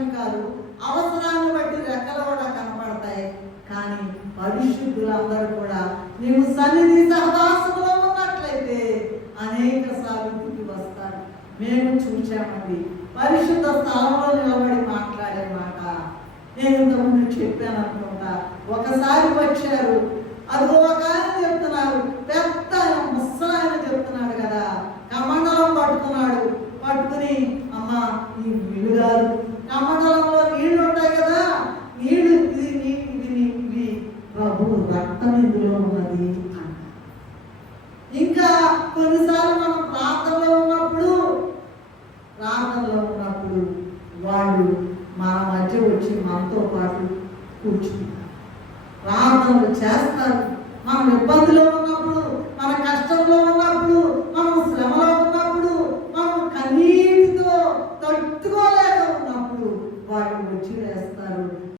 మాత్రమే కాదు, అవసరాన్ని బట్టి రెక్కలు కూడా కనపడతాయి. కానీ పరిశుద్ధులందరూ కూడా నీవు సన్నిధి సహవాసంలో ఉన్నట్లయితే అనేక సార్లు తిరిగి వస్తారు. మేము చూసామండి పరిశుద్ధ స్థలంలో నిలబడి మాట్లాడే మాట. నేను ఇంతకుముందు చెప్పాను అనుకుంటా. ఒకసారి వచ్చారు, అదిగో ఒక ఆయన చెప్తున్నారు, పెద్ద ముసలాయన చెప్తున్నాడు కదా, కమండలం పట్టుకున్నాడు. పట్టుకుని అమ్మ ఈ నీళ్ళు గారు, కమండలంలో నీళ్లు ఉంటాయి కదా, నీళ్లు ఇది ప్రభు రక్తం ఇందులో ఉన్నది అంట. ఇంకా కొన్నిసార్లు మనం ప్రార్థనలో ఉన్నప్పుడు వాళ్ళు మన మధ్య వచ్చి మనతో పాటు కూర్చుంటారు, ప్రార్థనలు చేస్తారు. మనం ఇబ్బందిలో ఉన్నప్పుడు, మన కష్టంలో